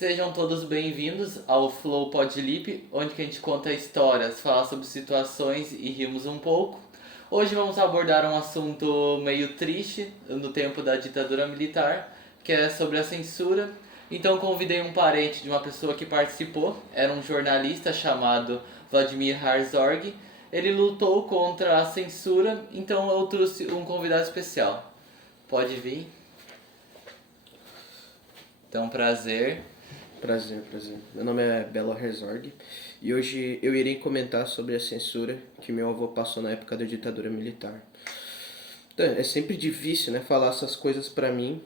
Sejam todos bem-vindos ao Flow Podlip, onde que a gente conta histórias, fala sobre situações e rimos um pouco. Hoje vamos abordar um assunto meio triste no tempo da ditadura militar, que é sobre a censura. Então convidei um parente de uma pessoa que participou, era um jornalista chamado Vladimir Herzog. Ele lutou contra a censura, então eu trouxe um convidado especial. Pode vir. Então, prazer. Prazer. Meu nome é Belo Herzog e hoje eu irei comentar sobre a censura que meu avô passou na época da ditadura militar. Então, é sempre difícil, né, falar essas coisas para mim,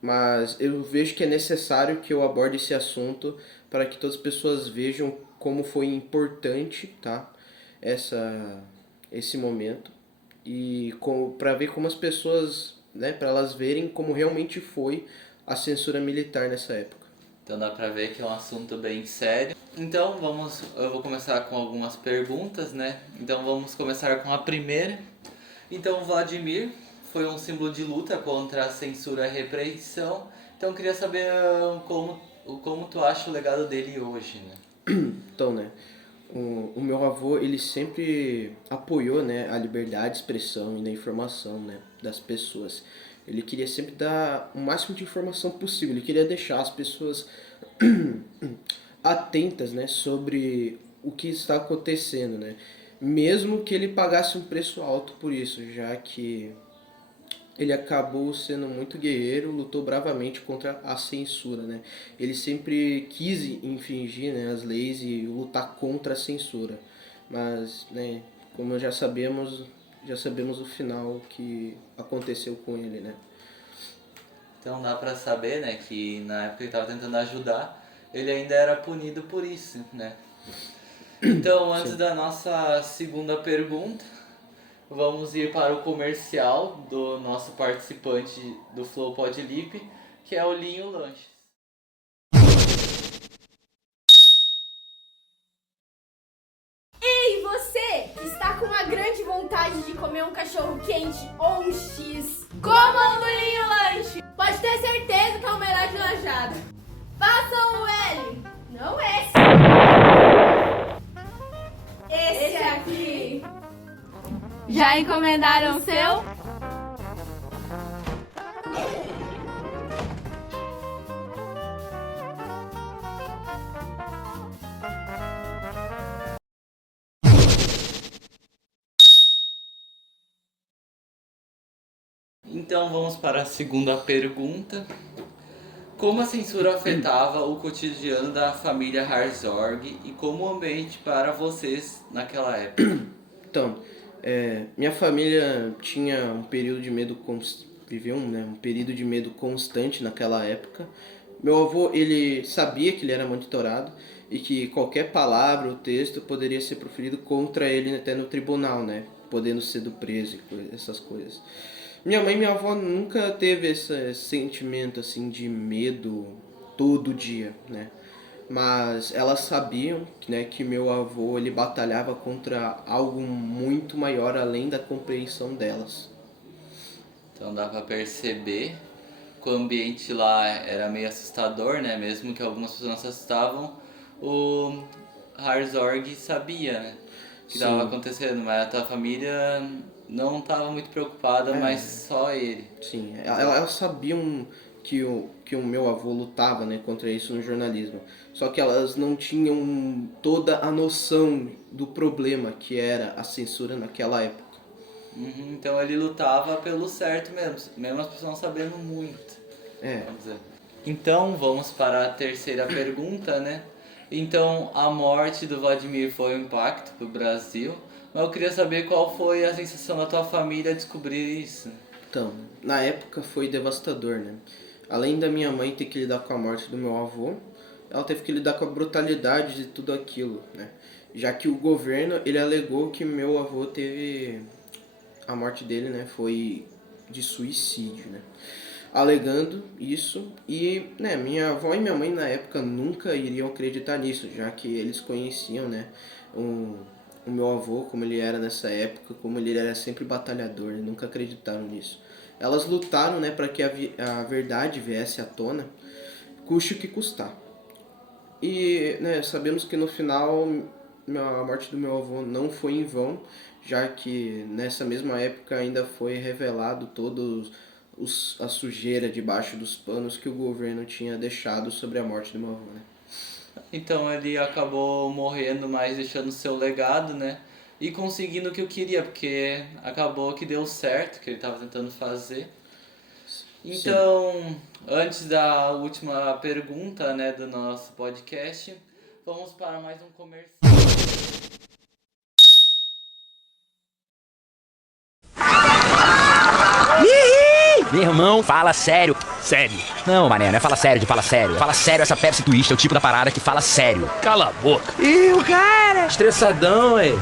mas eu vejo que é necessário que eu aborde esse assunto para que todas as pessoas vejam como foi importante, tá, essa esse momento e para ver como as pessoas, né, para elas verem como realmente foi a censura militar nessa época. Então dá pra ver que é um assunto bem sério. Então eu vou começar com algumas perguntas, né? Então vamos começar com a primeira. Então Vladimir foi um símbolo de luta contra a censura e a repressão. Então eu queria saber como tu acha o legado dele hoje, né? Então, né, o meu avô, ele sempre apoiou, né, a liberdade de expressão e da informação, né, das pessoas. Ele queria sempre dar o máximo de informação possível, ele queria deixar as pessoas atentas, né, sobre o que está acontecendo, né, mesmo que ele pagasse um preço alto por isso, já que ele acabou sendo muito guerreiro, lutou bravamente contra a censura, né? Ele sempre quis infringir, né, as leis e lutar contra a censura. Mas, né, como já sabemos o final que aconteceu com ele, né? Então dá pra saber, né, que na época que ele tava tentando ajudar, ele ainda era punido por isso, né? Então, antes Sim. da nossa segunda pergunta, vamos ir para o comercial do nosso participante do Flow Podlip, que é o Linho Lanches. Ei, você que está com uma grande vontade de comer um cachorro quente ou um X, coma um Durinho Lanche! Pode ter certeza que é o melhor de Lajada. Faça o L, não S. Esse aqui. Já encomendaram o seu? Então vamos para a segunda pergunta. Como a censura afetava o cotidiano da família Herzog e como o ambiente para vocês naquela época? Então, minha família tinha um período de medo viveu um período de medo constante naquela época. Meu avô, ele sabia que ele era monitorado e que qualquer palavra ou texto poderia ser proferido contra ele até no tribunal, né? Podendo ser preso e essas coisas. Minha mãe e minha avó nunca teve esse sentimento assim de medo todo dia, né? Mas elas sabiam, né, que meu avô ele batalhava contra algo muito maior além da compreensão delas. Então dá pra perceber que o ambiente lá era meio assustador, né? Mesmo que algumas pessoas não se assustavam, o Herzog sabia, né? O que estava Sim, acontecendo, mas a tua família não estava muito preocupada, mas só ele. sim. Elas sabiam que o meu avô lutava, né, contra isso no jornalismo. Só que elas não tinham toda a noção do problema que era a censura naquela época. Uhum, então ele lutava pelo certo mesmo, mesmo as pessoas não sabendo muito, É, vamos dizer. Então vamos para a terceira pergunta, né? Então a morte do Vladimir foi um impacto para o Brasil, mas eu queria saber qual foi a sensação da tua família ao descobrir isso. então, na época foi devastador, né? Além da minha mãe ter que lidar com a morte do meu avô, ela teve que lidar com a brutalidade de tudo aquilo, né? Já que o governo, ele alegou que meu avô teve a morte dele, né, foi de suicídio, né? Alegando isso e, né, minha avó e minha mãe na época nunca iriam acreditar nisso, já que eles conheciam, né, o meu avô, como ele era nessa época, como ele era sempre batalhador, né, nunca acreditaram nisso. Elas lutaram, né, para que a verdade viesse à tona, custe o que custar. E né, sabemos que no final a morte do meu avô não foi em vão, já que nessa mesma época ainda foi revelado todos a sujeira debaixo dos panos que o governo tinha deixado sobre a morte do meu avô, né? Então ele acabou morrendo, mas deixando seu legado, né? E conseguindo o que eu queria, porque acabou que deu certo, o que ele estava tentando fazer. Então, antes da última pergunta, né, do nosso podcast, vamos para mais um comercial. Meu irmão, fala sério. Sério? Não, mané, não é fala sério de fala sério. Fala sério, essa Pepsi Twist é o tipo da parada que fala sério. Cala a boca. Ih, o cara! Estressadão, ué.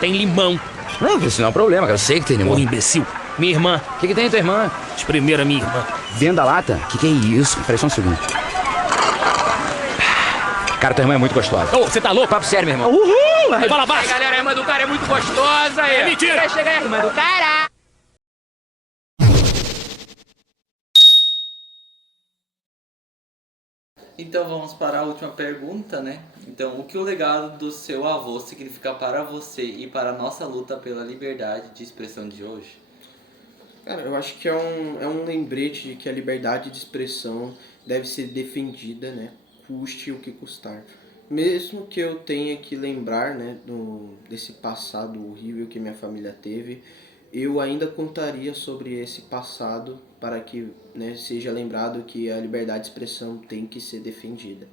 Tem limão. Não, isso não é um problema, cara. Eu sei que tem limão. Ô, imbecil. Minha irmã. O que tem tua irmã? Espremer a minha irmã. Dentro da lata? Que é isso? Peraí só um segundo. Cara, tua irmã é muito gostosa. Ô, você tá louco? Papo sério, meu irmão. Uhul! Aí fala baixo. Galera, a irmã do cara é muito gostosa. É mentira. Vai chegar a irmã do cara. Então vamos para a última pergunta, né? Então, o que o legado do seu avô significa para você e para a nossa luta pela liberdade de expressão de hoje? Cara, eu acho que é um lembrete de que a liberdade de expressão deve ser defendida, né? Custe o que custar. Mesmo que eu tenha que lembrar, né, desse passado horrível que minha família teve, eu ainda contaria sobre esse passado para que, né, seja lembrado que a liberdade de expressão tem que ser defendida.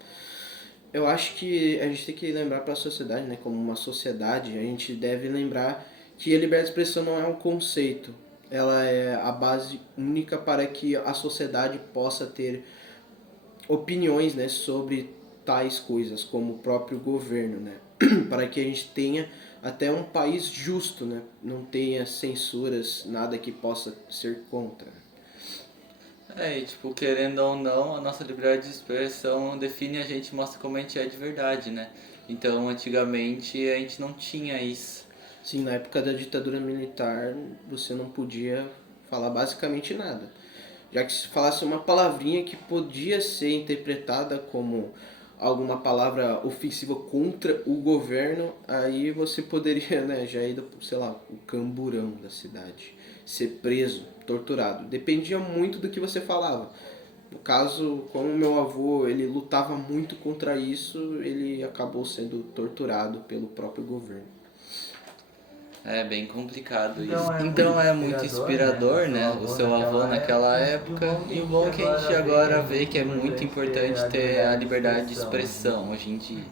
Eu acho que a gente tem que lembrar para a sociedade, né, como uma sociedade, a gente deve lembrar que a liberdade de expressão não é um conceito, ela é a base única para que a sociedade possa ter opiniões, né, sobre tais coisas, como o próprio governo, né, para que a gente tenha até um país justo, né, não tenha censuras, nada que possa ser contra. E tipo, querendo ou não, a nossa liberdade de expressão define a gente, mostra como a gente é de verdade, né? Então, antigamente, a gente não tinha isso. Sim, na época da ditadura militar, você não podia falar basicamente nada. Já que se falasse uma palavrinha que podia ser interpretada como alguma palavra ofensiva contra o governo, aí você poderia, né, já ir, sei lá, o camburão da cidade, ser preso, torturado. Dependia muito do que você falava. No caso, como meu avô, ele lutava muito contra isso, ele acabou sendo torturado pelo próprio governo. É bem complicado isso. Então é muito inspirador, né? O seu avô naquela época. E o bom é que a gente agora vê que é muito importante ter a liberdade de expressão hoje em dia.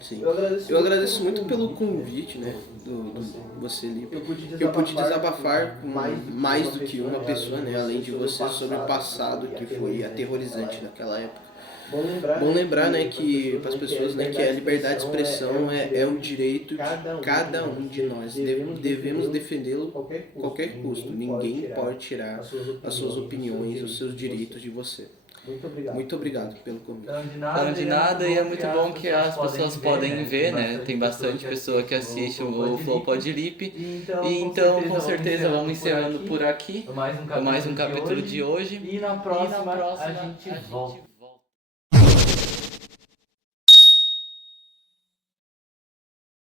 Sim. Eu agradeço muito pelo convite, né, do você, Lipe. Eu pude desabafar com mais do que uma pessoa, né, além de você, sobre o passado que foi aterrorizante naquela época. Bom lembrar, né, que para as pessoas, né, que a liberdade de expressão é um direito de cada um de nós. Devemos defendê-lo a qualquer custo. Ninguém pode tirar as suas opiniões, os seus direitos de você. Muito obrigado pelo convite. Não de nada, e é muito bom que as pessoas podem ver, né? Tem bastante pessoa que assiste o Flow Podlipe. E então, com certeza, vamos encerrando por aqui mais um capítulo de hoje. E na próxima a gente volta.